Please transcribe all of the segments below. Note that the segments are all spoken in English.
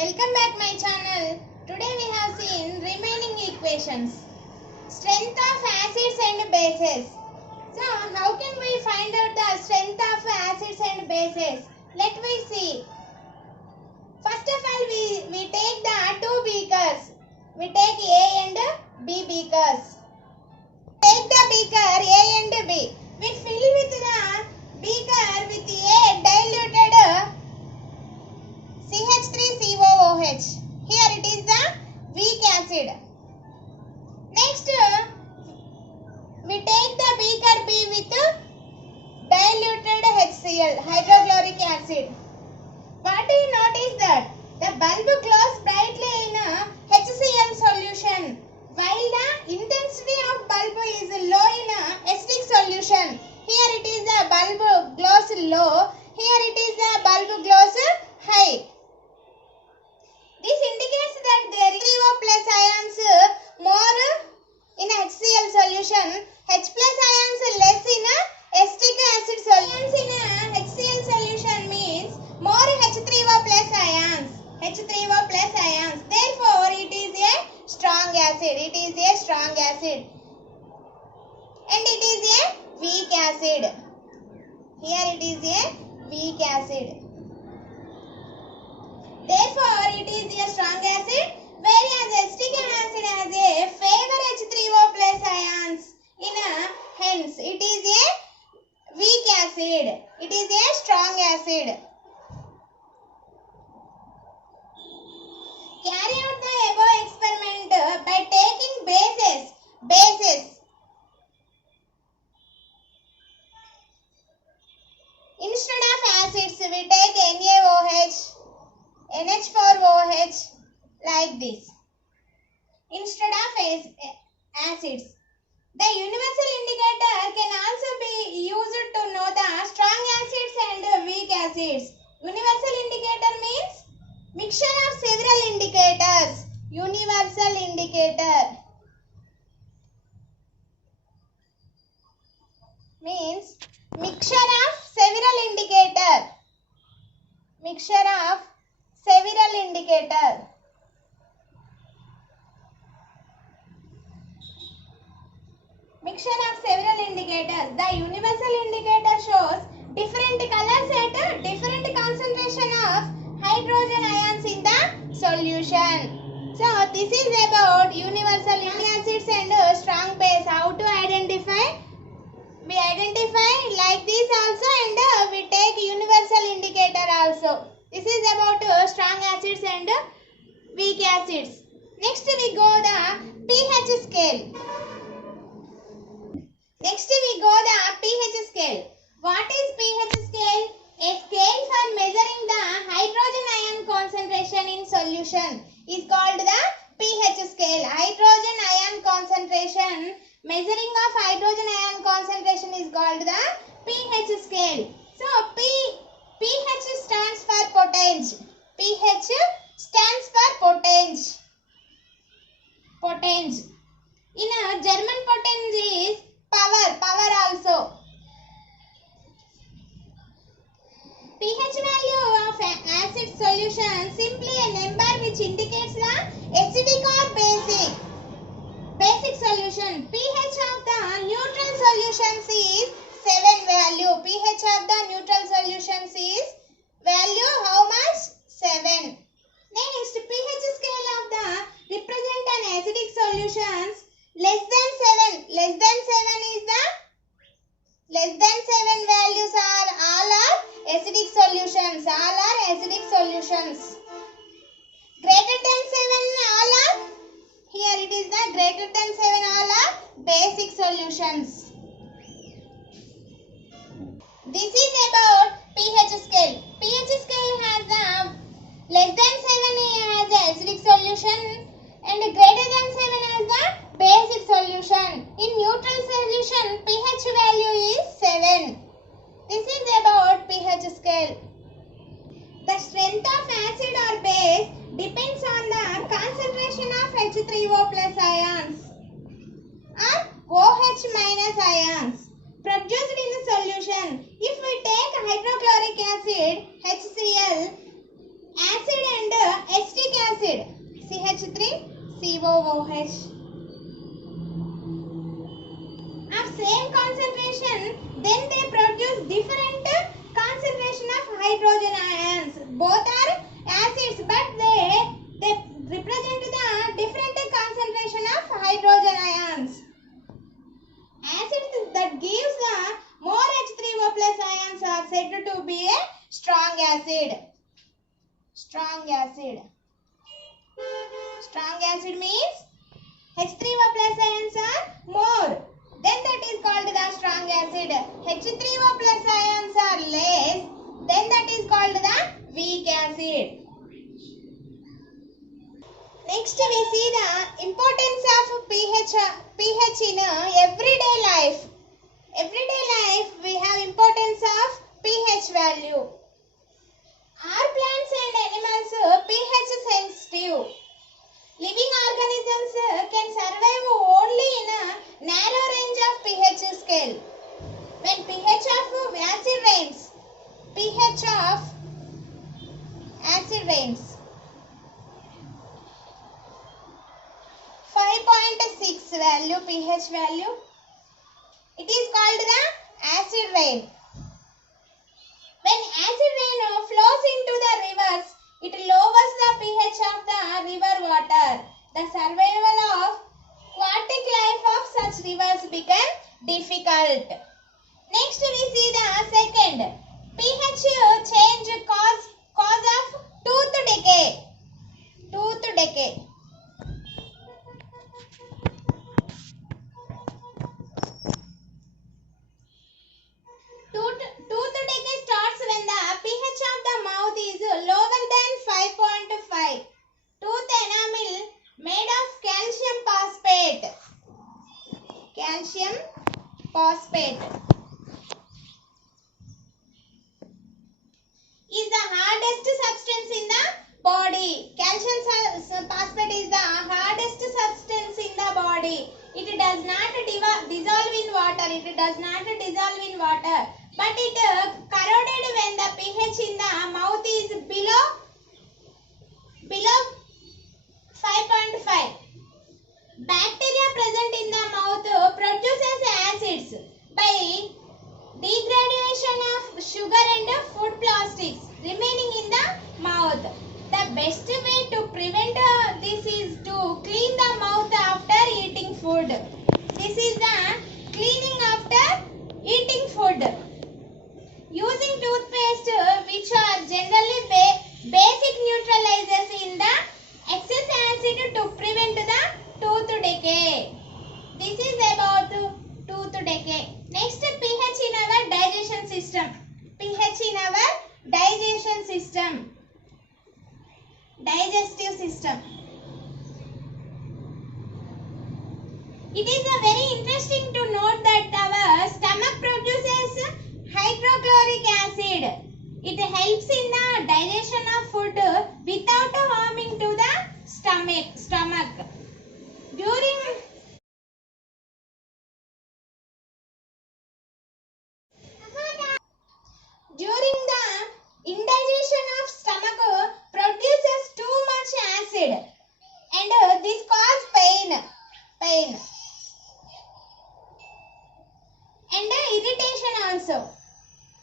Welcome back my channel. Today we have seen remaining equations. Strength of acids and bases. So how can we find out the strength of acids and bases? Let me see. First of all we take the two beakers. We take A and B beakers. Take the beaker A and B. We fill with the beaker with A diluted CH3COOH. Here it is the weak acid. Next, we take the beaker B with diluted HCl, hydrochloric acid. What do you notice that? The bulb glows brightly in a HCl solution, while the intensity of bulb is low in a acidic solution. Here it is the bulb glows low, here it is the bulb glows high. This indicates that there is H3O plus ions more in HCl solution, H plus ions less in acetic acid solution. In a HCl solution means more H3O plus ions. H3O plus ions. Therefore, it is a strong acid. It is a strong acid. And it is a weak acid. Here it is a weak acid. Therefore, it is a strong acid, whereas acetic acid has a favor H3O plus ions. Hence, it is a weak acid. It is a strong acid. Carry out the above experiment by taking bases. Instead of acids, we take NaOH. NH4OH like this instead of acids. The universal indicator can also be used to know the strong acids and weak acids. Universal indicator means mixture of several indicators. Universal indicator means mixture of several indicator. Mixture of several indicator. Mixture of several indicators. The universal indicator shows different colors at different concentration of hydrogen ions in the solution. So this is about universal acids and strong base. How to identify? We identify like this also, and we take universal indicator also. This is about strong acids and weak acids. Next we go the pH scale. Next we go the pH scale. What is pH scale? A scale for measuring the hydrogen ion concentration in solution is called the pH scale. Hydrogen ion concentration, measuring of hydrogen ion concentration is called the pH scale. So pH stands for potenge. pH stands for potenge. Potenge. In a German potenge is power also. pH value of acid solution simply a number which indicates the acidic or basic solution. pH of the neutral solutions is 7 value. pH of the neutral solutions is value how much? 7. Next, pH scale of the represent an acidic solutions less than 7. Less than 7 is the less than 7 values are all are acidic solutions. All are acidic solutions. Greater than 7 all are, here it is the greater than 7 all are basic solutions. This is about pH scale. pH scale has the less than 7 has the acidic solution and greater than 7 has the basic solution. In neutral solution, pH value is 7. This is about pH scale. The strength of acid or base depends on the concentration of H3O plus ions or OH minus ions produced in the solution. If we take hydrochloric acid, HCl, acid and H acid, CH3COOH. Of same concentration, then they produce different concentration of hydrogen ions. Both are acids, but they represent the different concentration of hydrogen ions. Acids that gives the more H3O plus ions are said to be a strong acid. Strong acid. Strong acid means H3O plus ions are more. Then that is called the strong acid. H3O plus ions are less. Then that is called the weak acid. Next we see the importance of pH in everyday life. Everyday life we have importance of pH value. Are plants and animals pH sensitive? Living organisms can survive only in a narrow range of pH scale. When pH of acid rains, pH of acid rains 5.6 value, pH value, it is called the acid rain. When acid rain flows into the rivers, it lowers the pH of the river water. The survival of aquatic life of such rivers become difficult. Next we see the second. pH change cause of tooth decay. Tooth decay. Tooth decay starts when the pH of the mouth is lower than 5.5. Tooth enamel made of calcium phosphate. Calcium phosphate is the hardest substance in the body. Calcium phosphate is the hardest substance in the body. It does not dissolve in water. It does not dissolve in water. But it corroded when the pH in the mouth is below 5.5. Bacteria present in the mouth produces acids by degradation of sugar and food plastics remaining in the mouth. The best way to prevent this is to clean the mouth after eating food. This is the cleaning after eating food. Using toothpaste which are generally basic neutralizers in the excess acid to prevent the tooth decay. This is about tooth decay. Next, pH in our digestion system. pH in our digestion system. Digestive system. It is very interesting to note that our stomach produces hydrochloric acid. It helps in the digestion of food without harming to the stomach. During the indigestion of stomach produces too much acid and this cause pain and irritation also.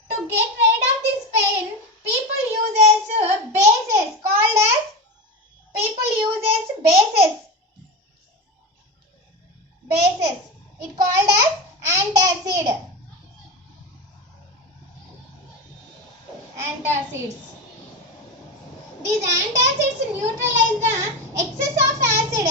To get rid of this pain, people uses bases called as bases. It called as antacid. Antacids. These antacids neutralize the excess of acid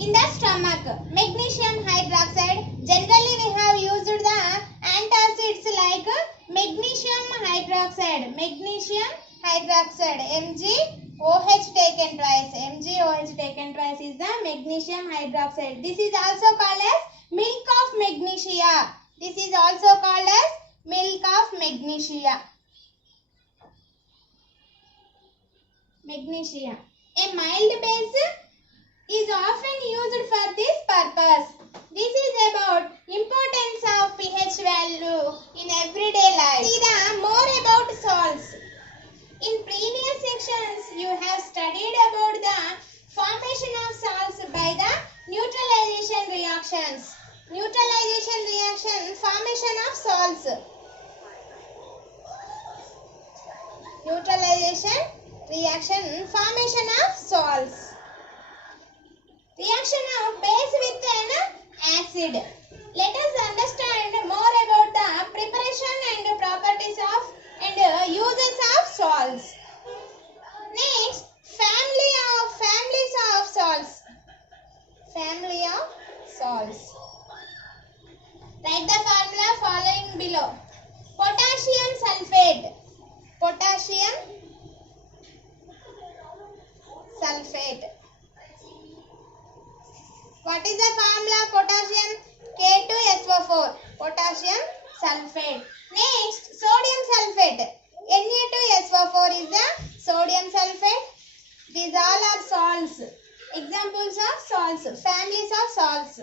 in the stomach. Magnesium hydroxide. Generally we have used the antacids like magnesium hydroxide. MgOH taken twice. MgOH taken twice is the magnesium hydroxide. This is also called as milk of magnesia. This is also called as milk of magnesia. Magnesia. A mild base is often used for this purpose. This is about importance of pH value in everyday life. See the more about salts. In previous sections you have neutralization reaction, formation of salts. Reaction of base with an acid. Let us understand more about the preparation and properties of and uses of salts. Next, families of salts. Family of salts. Write the formula following below. Potassium sulfate. Potassium sulfate. What is the formula? Potassium K2SO4. Potassium sulfate. Next, sodium sulfate. Na2SO4 is the sodium sulfate. These all are salts. Examples of salts. Families of salts.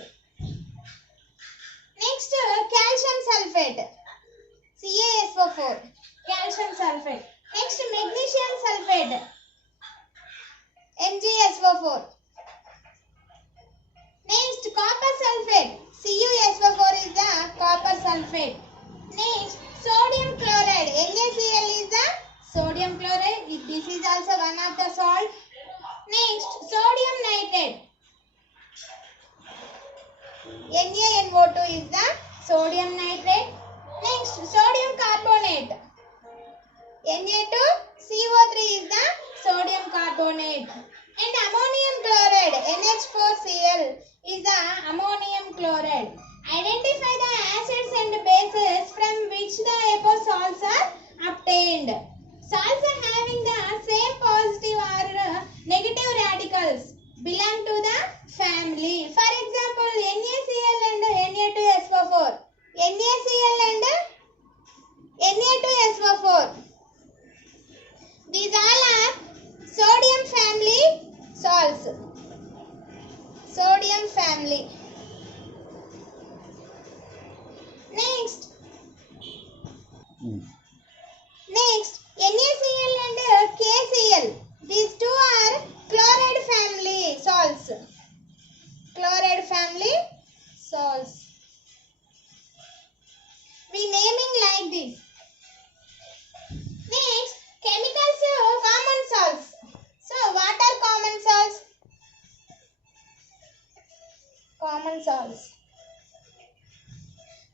Next, calcium sulfate. CaSO4. Calcium sulfate. Next, magnesium sulfate. MgSO4. Next, copper sulfate. CuSO4 is the copper sulfate. Next, sodium chloride. NaCl is the sodium chloride. This is also one of the salt. Next, sodium nitrate. NaNO2 is the sodium nitrate. Next, sodium carbonate. Na2CO3 is the sodium carbonate. And ammonium chloride. NH4Cl is the ammonium chloride. Identify the acids and bases from which the above salts are obtained. Salts are having the same positive or negative radicals belong to the family. For example, NaCl and Na2SO4. NaCl and Na2SO4. These all are sodium family salts. Sodium family. Next. Next, NaCl and KCl. These two are chloride family salts. Chloride family salts. We naming like this. Next, chemicals common salts. So, what are common salts? Common salts.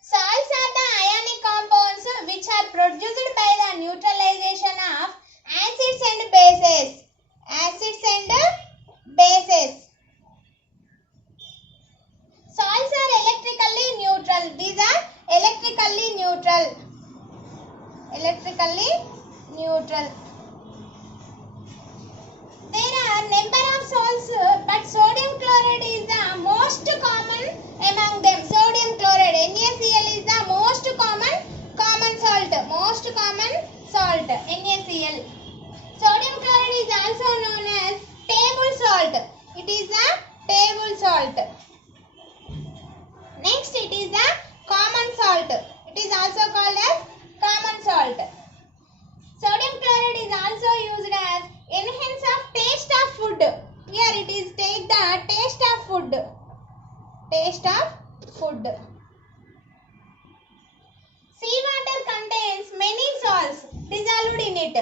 Salts are the ionic compounds which are produced by the neutralization of acids and bases. Acids and bases. Salts are electrically neutral. These are electrically neutral. Electrically neutral. There are number of salts, but sodium chloride is the most common among them. Sodium chloride, NaCl is the most common salt. Most common salt, NaCl. Sodium chloride is also known as table salt. It is a table salt. Next, it is a common salt. It is also called as common salt. Sodium chloride is also used as enhance of taste of food. Here it is take the taste of food. Taste of food. Seawater contains many salts dissolved in it.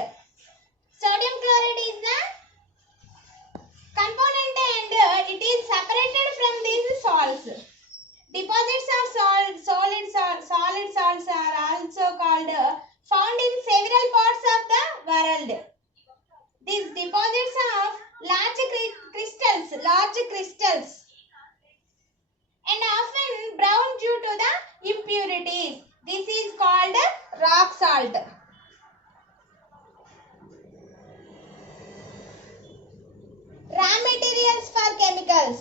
Sodium chloride is the component and it is separated from these salts. Deposits of solid salts are also called found in several parts of the world. These deposits of large crystals and often brown due to the impurities. This is called rock salt. Raw materials for chemicals.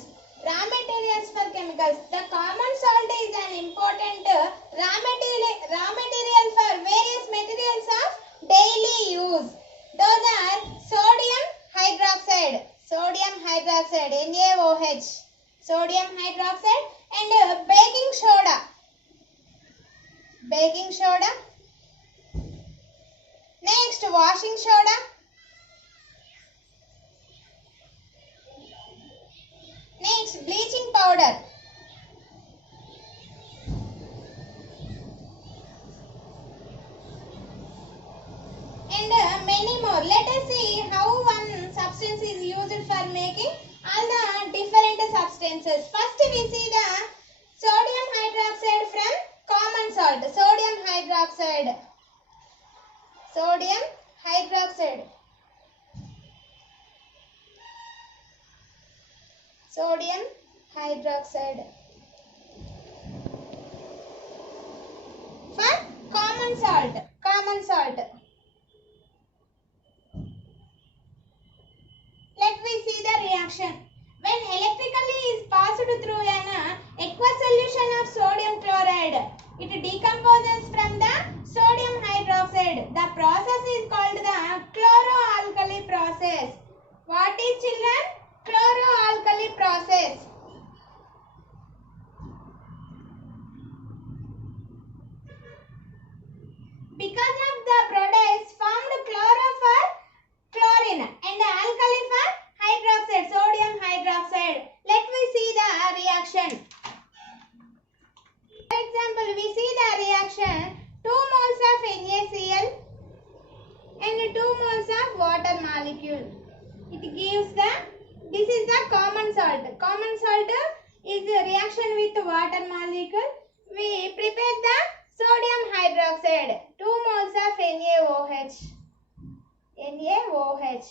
Raw materials for chemicals. The common salt is an important raw material for various materials of daily use. Those are sodium hydroxide, NaOH, sodium hydroxide, and baking soda. Next, washing soda. Next, bleaching powder. And many more. more. Let us see how one substance is used for making all the different substances. First we see the sodium hydroxide from common salt. Sodium hydroxide. Sodium hydroxide. Sodium hydroxide. For common salt. Common salt. Let me see the reaction. When electrically is passed through an aqueous solution of sodium chloride, it decomposes from the sodium hydroxide. The process is called the chloroalkali process. What is, children? Chloroalkali process. Because of the products formed chloro for chlorine and alkali for hydroxide, sodium hydroxide. Let me see the reaction. For example, we see the reaction 2 moles of NaCl and 2 moles of water molecule. It gives this is the common salt. Common salt is a reaction with water molecule. We prepare the sodium hydroxide, 2 moles of NaOH. NaOH.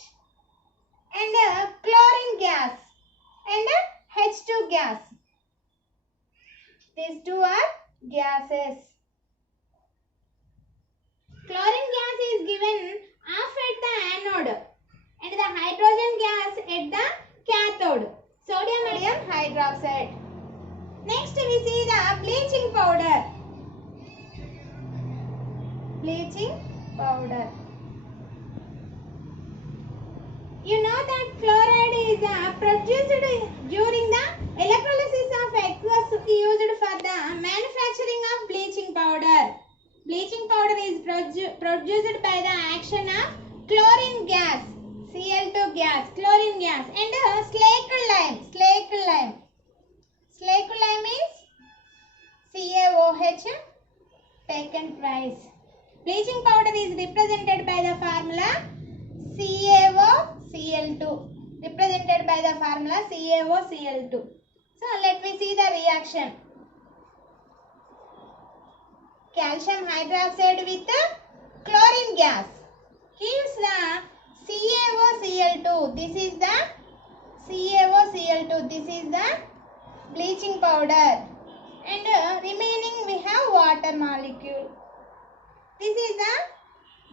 And chlorine gas and H2 gas. These two are gases. Chlorine gas is given off at the anode and the hydrogen gas at the cathode. Sodium hydroxide. Next we see the bleaching powder. Bleaching powder. You know that chloride is produced during the electrolysis of aqueous used for the manufacturing of bleaching powder. Bleaching powder is produced by the action of chlorine gas, Cl2 gas, chlorine gas, and slaked lime. Slaked lime. Slaked lime is CaOH taken twice. Bleaching powder is represented by the formula CaOCl2. Represented by the formula CaOCl2. So let me see the reaction. Calcium hydroxide with chlorine gas gives the CaOCl2. This is the CaOCl2. This is the bleaching powder. And remaining we have water molecule. This is the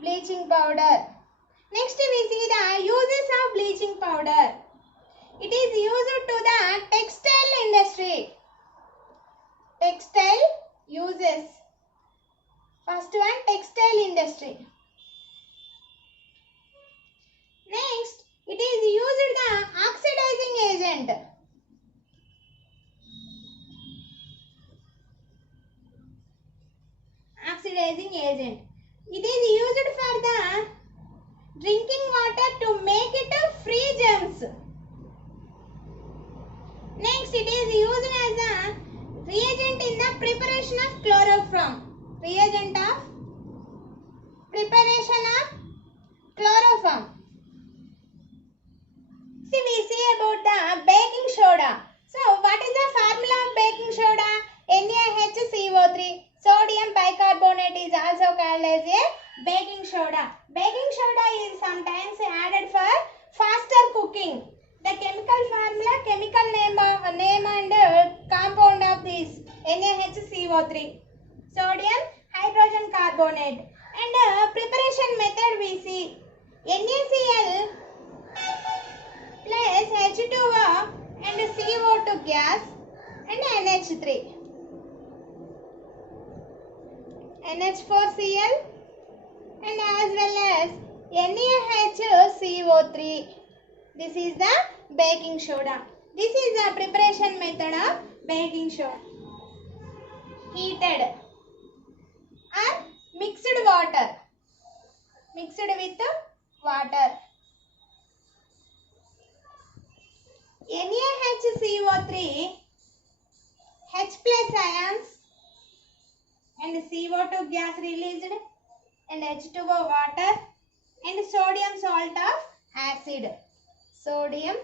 bleaching powder. Next we see the uses of bleaching powder. It is used to the textile industry. Textile uses. First one, textile industry. Next, it is used the oxidizing agent. Oxidizing agent. It is used for the drinking water to make it free germs. Next, it is used as a reagent in the preparation of chloroform. Reagent of preparation of chloroform. See, we see about the baking soda. So, what is the formula of baking soda? NaHCO3. Sodium bicarbonate is also called as a baking soda. Baking soda is sometimes added for faster cooking. The chemical formula, chemical name and compound of this NaHCO3. Sodium hydrogen carbonate. And preparation method we see NaCl plus H2O and CO2 gas and NH3. NH4Cl and as well as NaHCO3. This is the baking soda. This is the preparation method of baking soda. Heated or mixed water. Mixed with water. NaHCO3, H plus ions and CO2 gas released and H2O water and sodium salt of acid. Sodium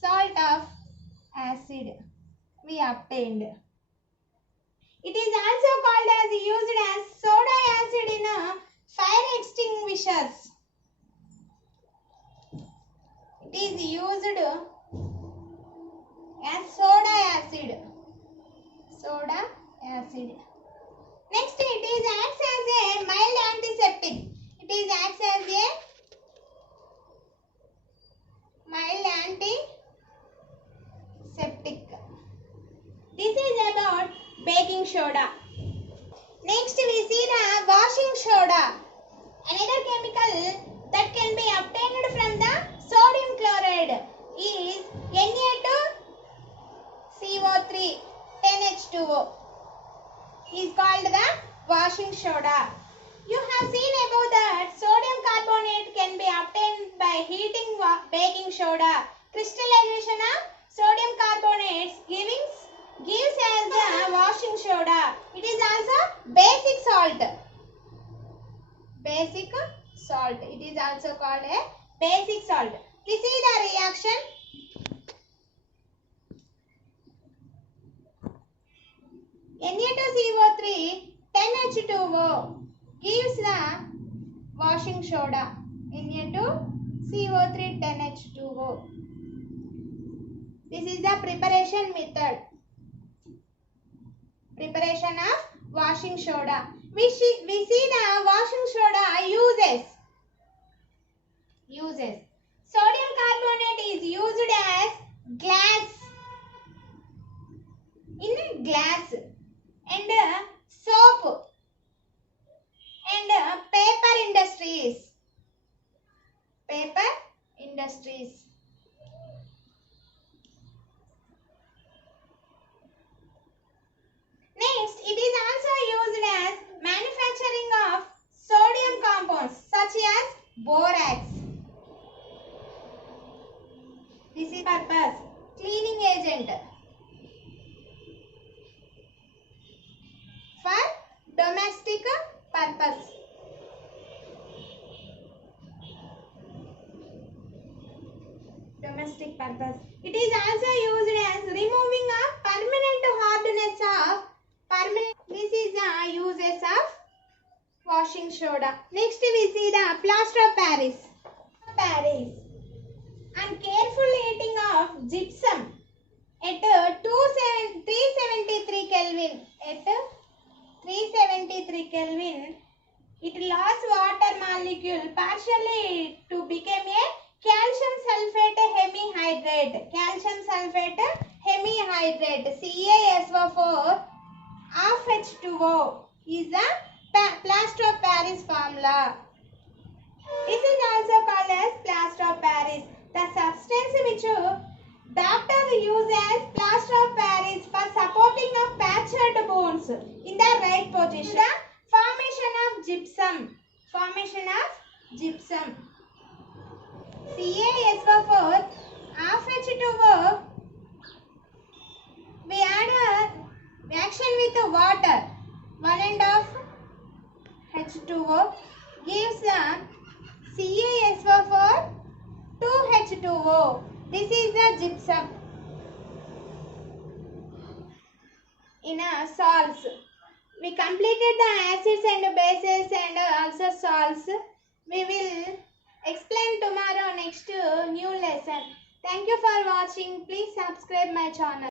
salt of acid we obtained. It is also called as used as soda acid in a fire extinguishers. It is used as soda acid. Soda acid. Next, it is acts as a mild antiseptic. It is acts as a mild antiseptic. This is about baking soda. Next, we see the washing soda. Another chemical that can be obtained from the sodium chloride is Na2CO3 10H2O. Is called the washing soda. You have seen above that sodium carbonate can be obtained by heating baking soda. Crystallization of sodium carbonates gives as the washing soda. It is also basic salt. Basic salt. It is also called a basic salt. We see the reaction. Na2CO3 10H2O gives the washing soda. Na2CO3 10H2O. This is the preparation method. Preparation of washing soda. We see the washing soda uses. Sodium carbonate is used as glass. In glass. And soap and paper industries. Next, it is also used as manufacturing of sodium compounds such as borax. This is purpose. Cleaning agent. For domestic purpose. It is also used as removing of permanent hardness of permanent. This is the uses of washing soda. Next we see the plaster of Paris. And careful heating of gypsum at 373 Kelvin. At 373 Kelvin, it lost water molecule partially to become a calcium sulfate hemihydrate. CaSO4 of H2O is the plaster of Paris formula. This is also called as plaster of Paris. The substance which doctors use as plaster of Paris for supporting of patched bones in the right position. The formation of gypsum. CaSO4 of H2O. We add a reaction with water. 1.5 H2O gives the CaSO4 2H2O. This is the gypsum. In salts, we completed the acids and bases and also salts. We will explain tomorrow next new lesson. Thank you for watching. Please subscribe my channel.